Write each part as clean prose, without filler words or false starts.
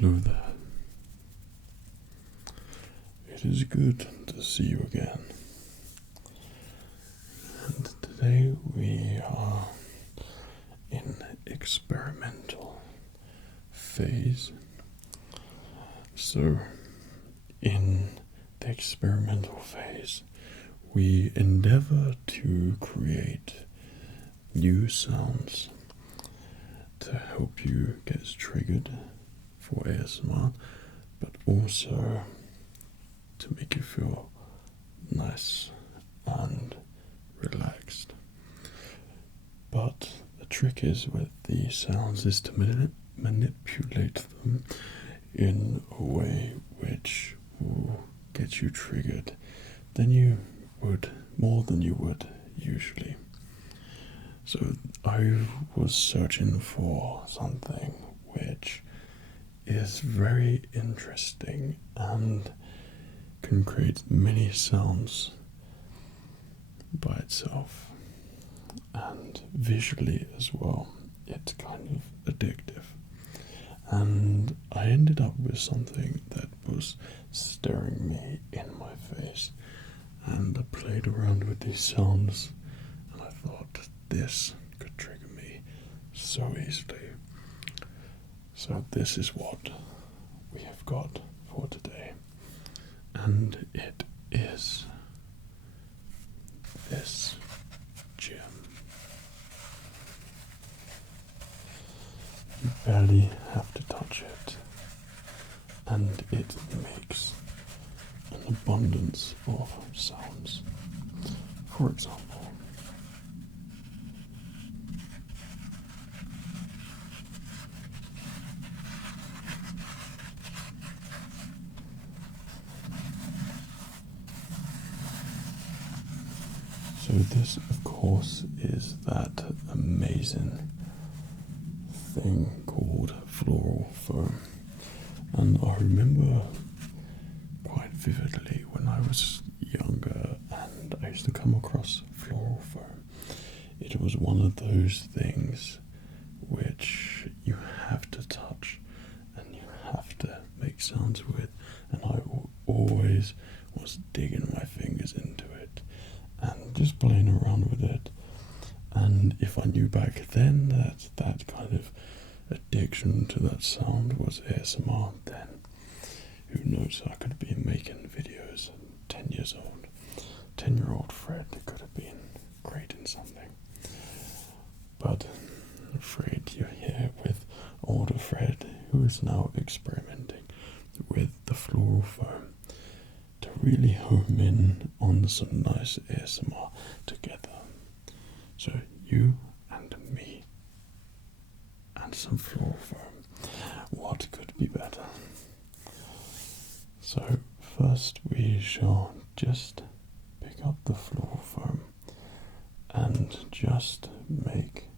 Hello there. It is good to see you again. And today we are in experimental phase. So in the experimental phase, we endeavor to create new sounds to help you get triggered for ASMR, but also to make you feel nice and relaxed. But the trick is with these sounds is to manipulate them in a way which will get you triggered more than you would usually. So I was searching for something which is very interesting and can create many sounds by itself, and visually as well. It's kind of addictive. And I ended up with something that was staring me in my face, and I played around with these sounds and I thought this could trigger me so easily. So this is what we have got for today, and it is this gem. You barely have to touch it, and it makes an abundance of sounds. For example, so this, of course, is that amazing thing called Floral foam. And I remember quite vividly when I was younger and I used to come across Floral foam. It was one of those things which you have to touch and you have to make sounds with, and I always was digging my fingers into it and just playing around with it. And if I knew back then that that kind of addiction to that sound was ASMR, then who knows, I could be making videos 10 years old. 10-year-old Fred could have been creating something. But I'm afraid you're here with older Fred, who is now experimenting with the Floral foam to really home in on some nice ASMR together. So you and me and some Floral foam. What could be better? So first we shall just pick up the Floral foam and just make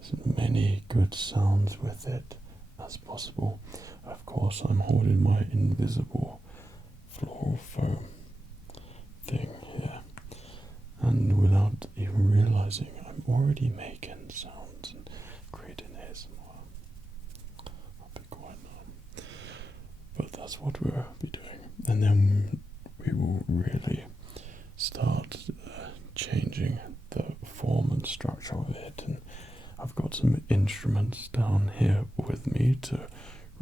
as many good sounds with it as possible. Of course, I'm holding my invisible Floral foam thing here, and without even realizing, I'm already making sounds and creating ASMR. I'll be quiet now. But that's what we'll be doing, and then we will really start changing the form and structure of it. And I've got some instruments down here with me to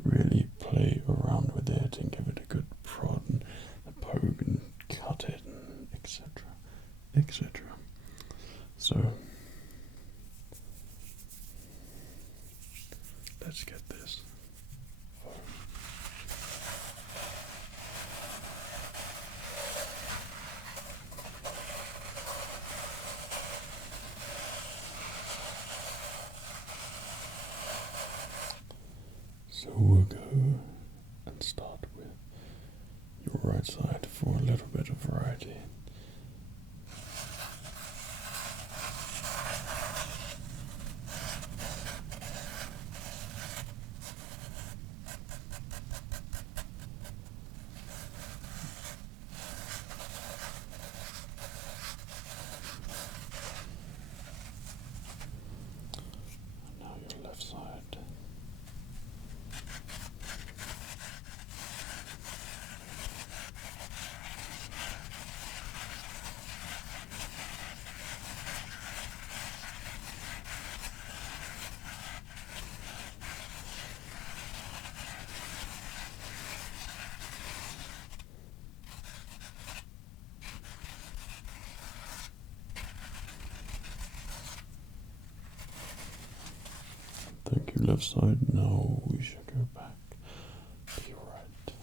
really play around with it and give it a good prod and a poke and cut it, and etc. etc. So let's get this. So we'll go and start with your right side for a little bit of variety. And now your left side. Thank you, left side. Now we should go back. Be right.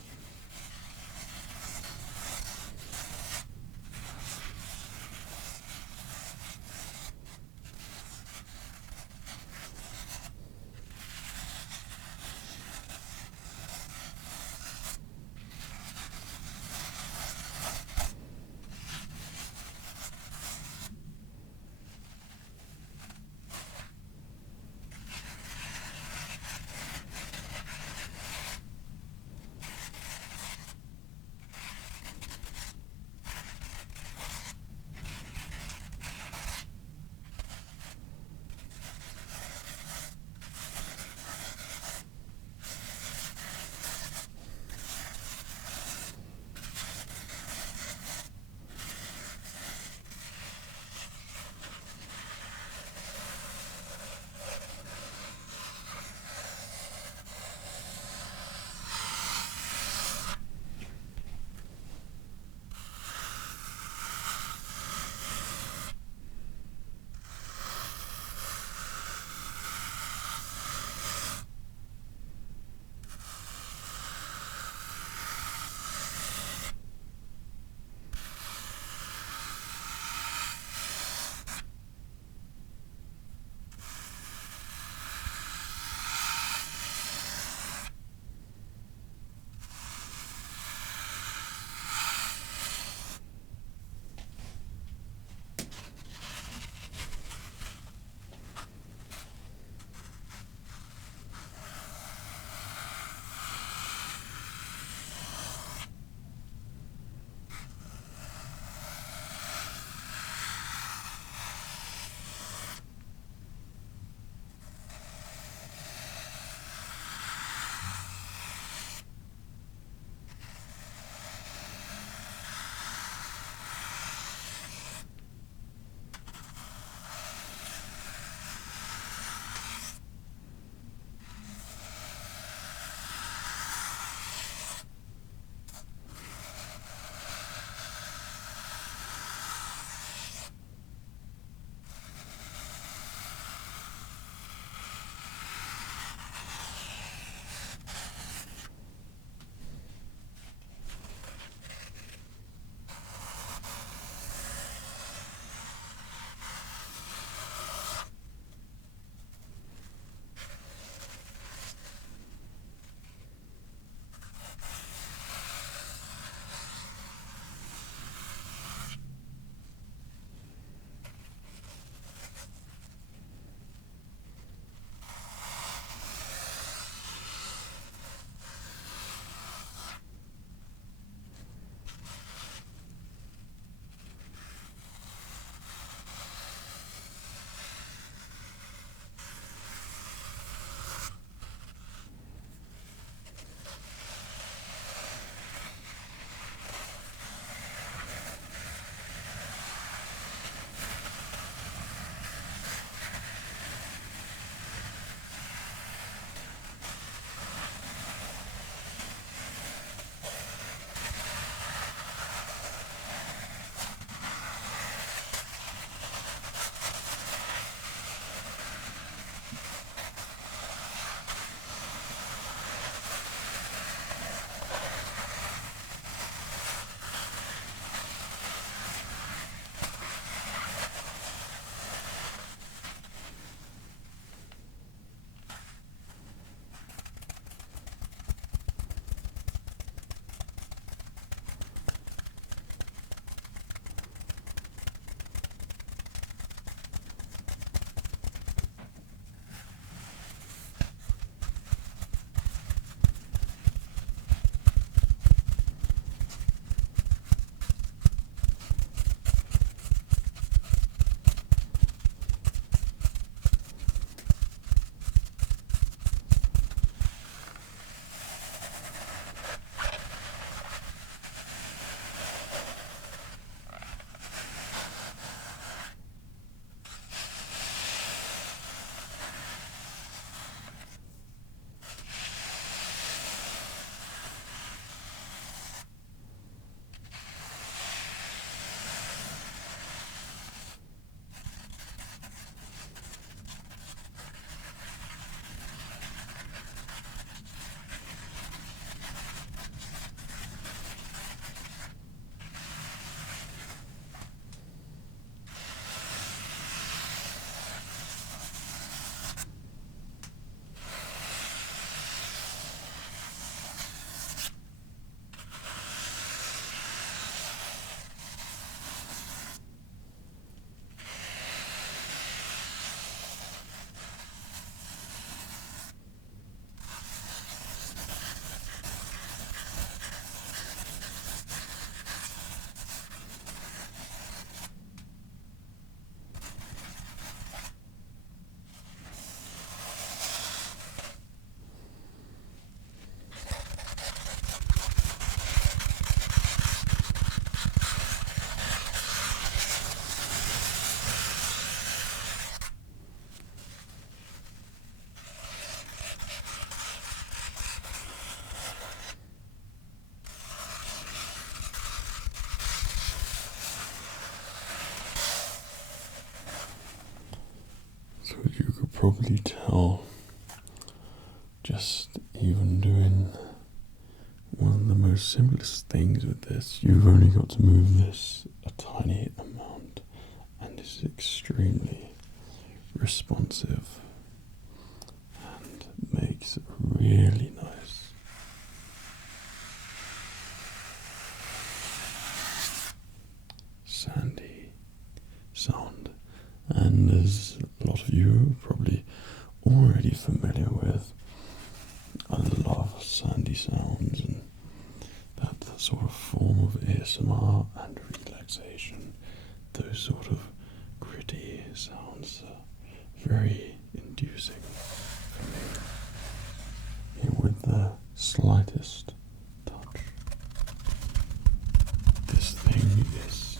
probably tell, just even doing one of the most simplest things with this, you've only got to move this a tiny amount, and it's extremely responsive and makes a really nice sandy sound. And as a lot of you are probably already familiar with, I love sandy sounds and that sort of form of ASMR and relaxation. Those sort of gritty sounds are very inducing for me. And with the slightest touch, this thing is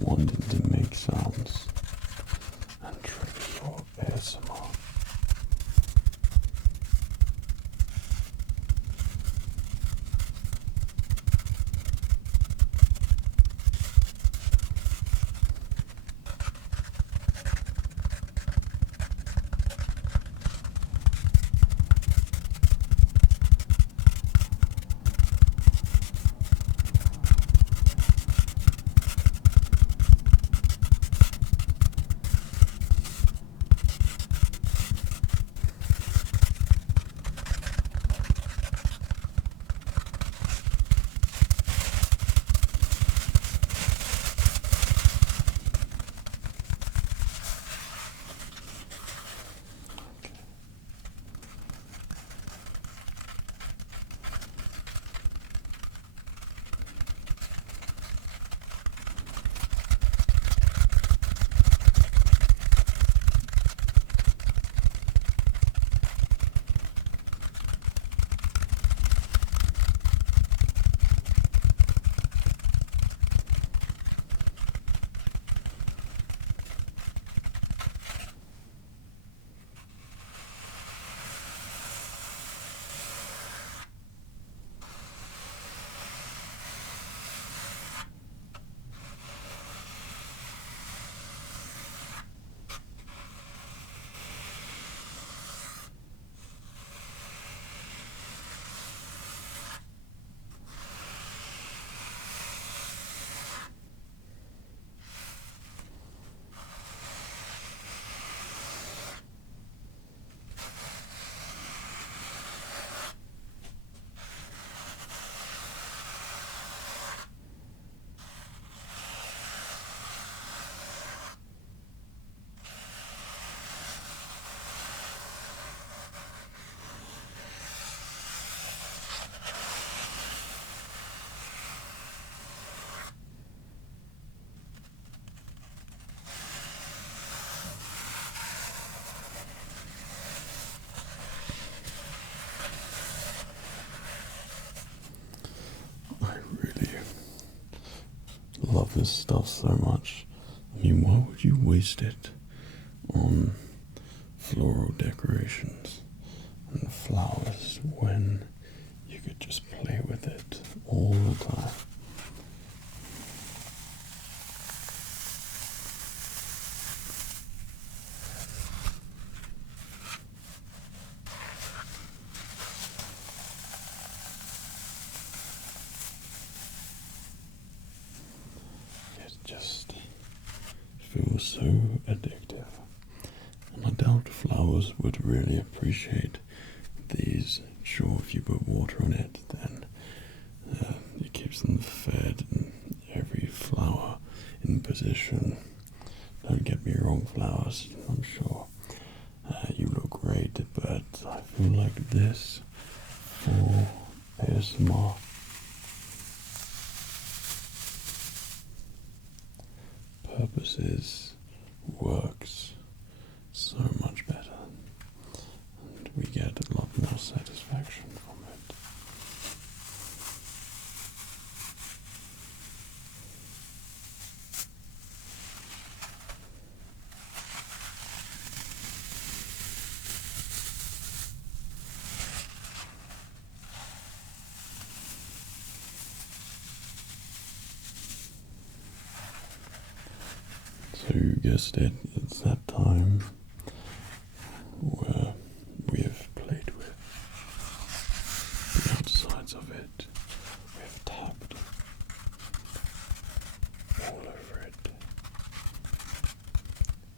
wanting to make sounds and trigger your ASMR. Love this stuff so much. I mean, why would you waste it on floral decorations and flowers when you could just play with it all the time? It just feels so addictive, and I doubt flowers would really appreciate these. Sure, if you put water on it, then it keeps them fed and every flower in position. Don't get me wrong, flowers, I'm sure you look great, but I feel like this for ASMR purposes works so much better, and we get a lot more satisfaction from it. So you guessed it, it's that time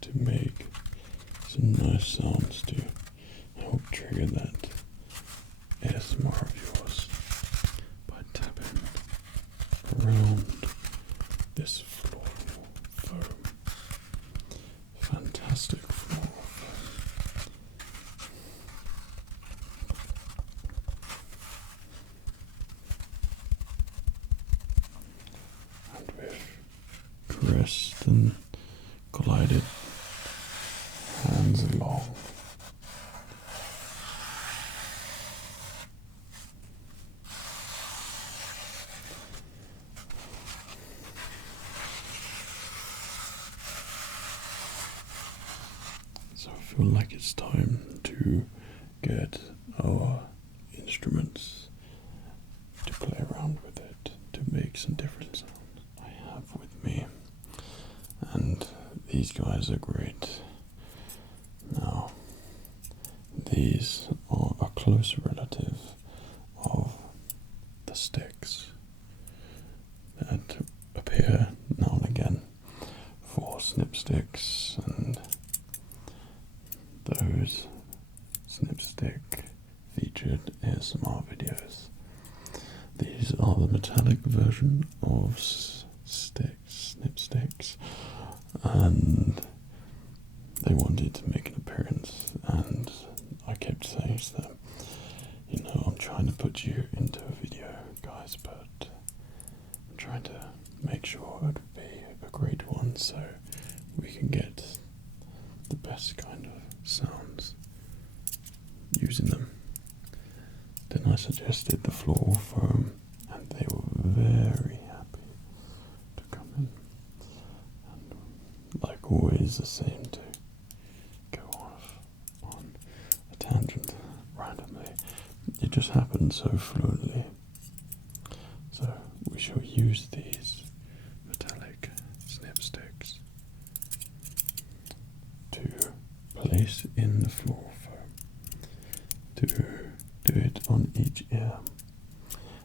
to make some nice sounds to help trigger that ASMR of yours by tapping around this floral foam. Fantastic floral foam. And with caressed and glided hands along. So I feel like it's time to get our instruments to play around with it to make some different sounds. I have with me, and these guys are great. Now, these are a close relative of the sticks that appear now and again for snip sticks and those snip stick featured ASMR videos. These are the metallic version of snip sticks, and they wanted to make an appearance, and I kept saying to them, you know, I'm trying to put you into a video, guys, but I'm trying to make sure it would be a great one so we can get the best kind of sounds using them. Then I suggested the floral foam, and they were very happy to come in. And like always, the same to go off on a tangent randomly. It just happened so fluently. So we shall use these metallic snip sticks to place in the floral foam, to do it on each ear.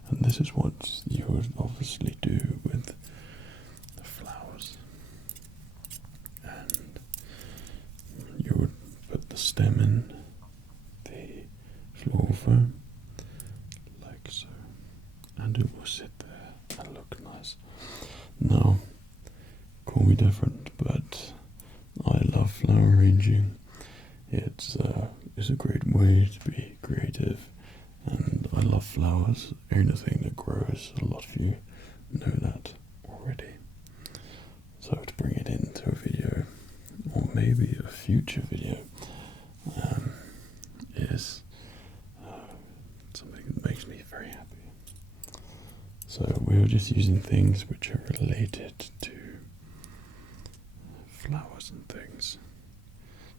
And this is what you would obviously do with the flowers. And you would put the stem in the floral foam, like so, and it will sit there and look nice. Now, call me different, but I love flower arranging. It's a great way to be creative, and I love flowers. Anything that grows, a lot of you know that already. So to bring it into a video, or maybe a future video, is something that makes me very happy. So we're just using things which are related to flowers and things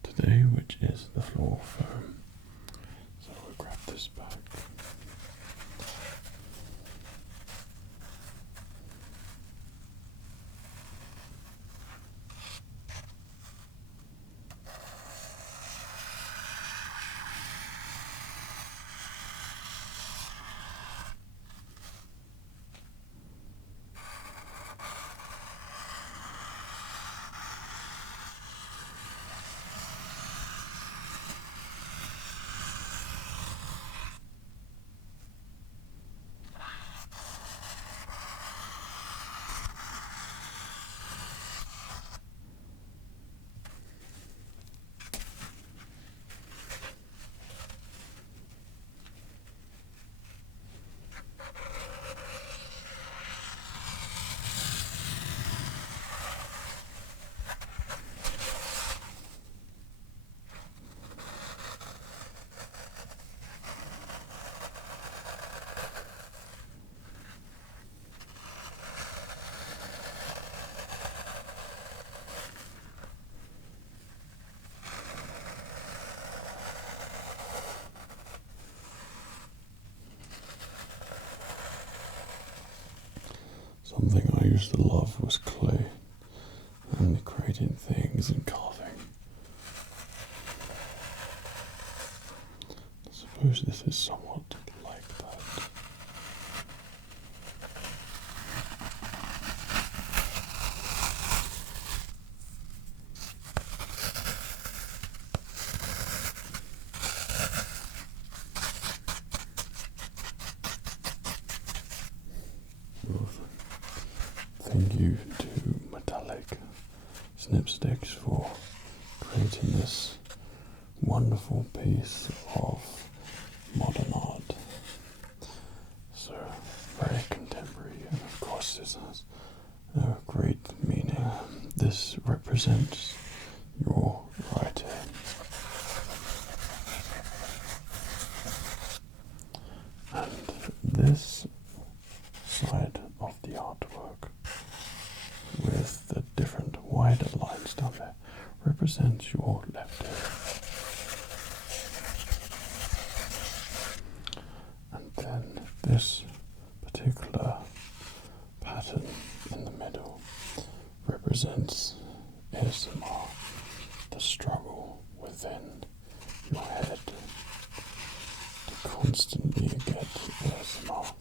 today, which is the floral foam. So we'll grab this back. Something I used to love was clay and creating things and carving. I suppose this is somewhat like that. thanks for creating this wonderful piece of modern art. So, very contemporary, and of course this has a great meaning. This represents your writing. And this side of the artwork with the different wider lines down there represents your left ear. And then this particular pattern in the middle represents ASMR, the struggle within your head to constantly get ASMR.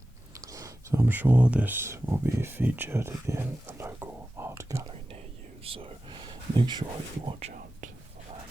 So I'm sure this will be featured in a local art gallery near you, so make sure you watch out for that.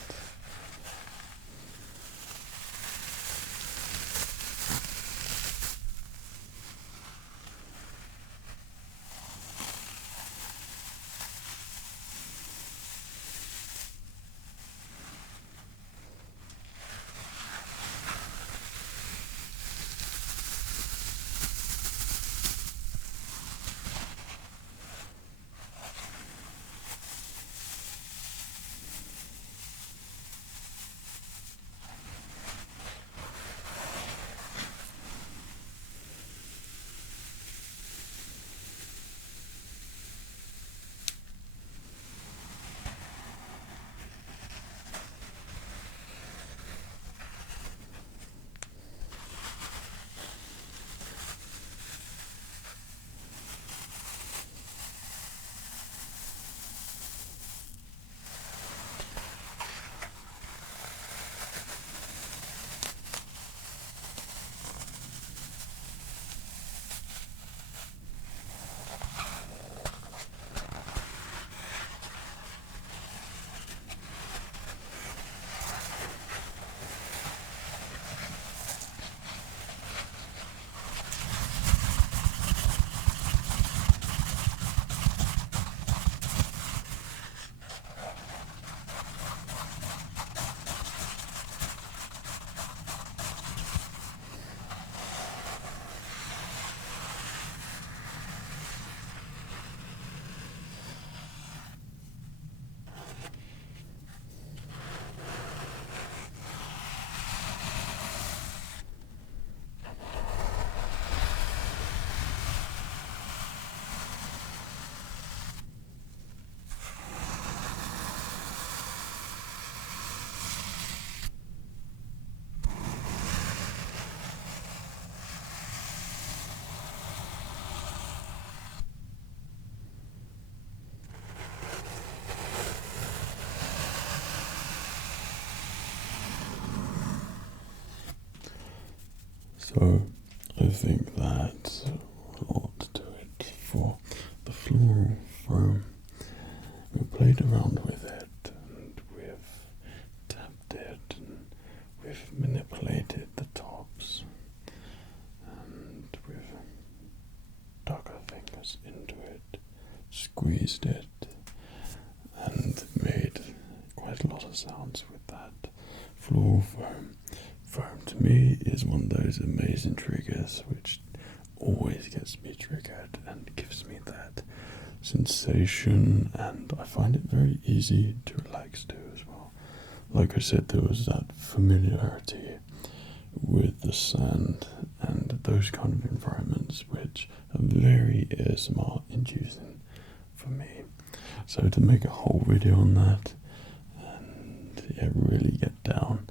So I think that's a lot to it for the floral foam. We played around with it and we've tapped it and we've manipulated the tops and we've dug our fingers into it, squeezed it and made quite a lot of sounds with that floral foam. Foam to me is one of those amazing triggers which always gets me triggered and gives me that sensation, and I find it very easy to relax to as well. Like I said, there was that familiarity with the sand and those kind of environments which are very ASMR inducing for me. So to make a whole video on that and really get down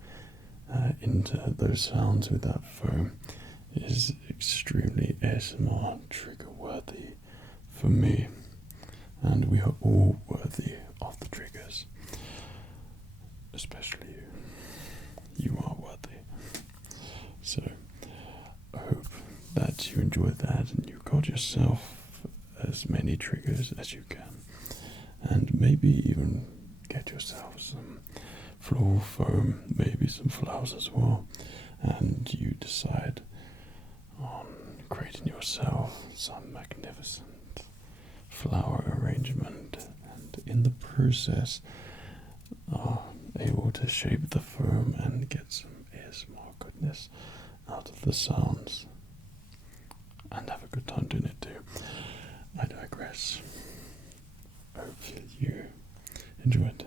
into those sounds with that foam is extremely ASMR trigger worthy for me, and we are all worthy of the triggers, especially you. You are worthy. So I hope that you enjoyed that and you got yourself as many triggers as you can, and maybe even get yourself some floral foam, maybe some flowers as well, and you decide on creating yourself some magnificent flower arrangement, and in the process are able to shape the foam and get some ASMR goodness out of the sounds and have a good time doing it too. I digress. Hopefully you enjoyed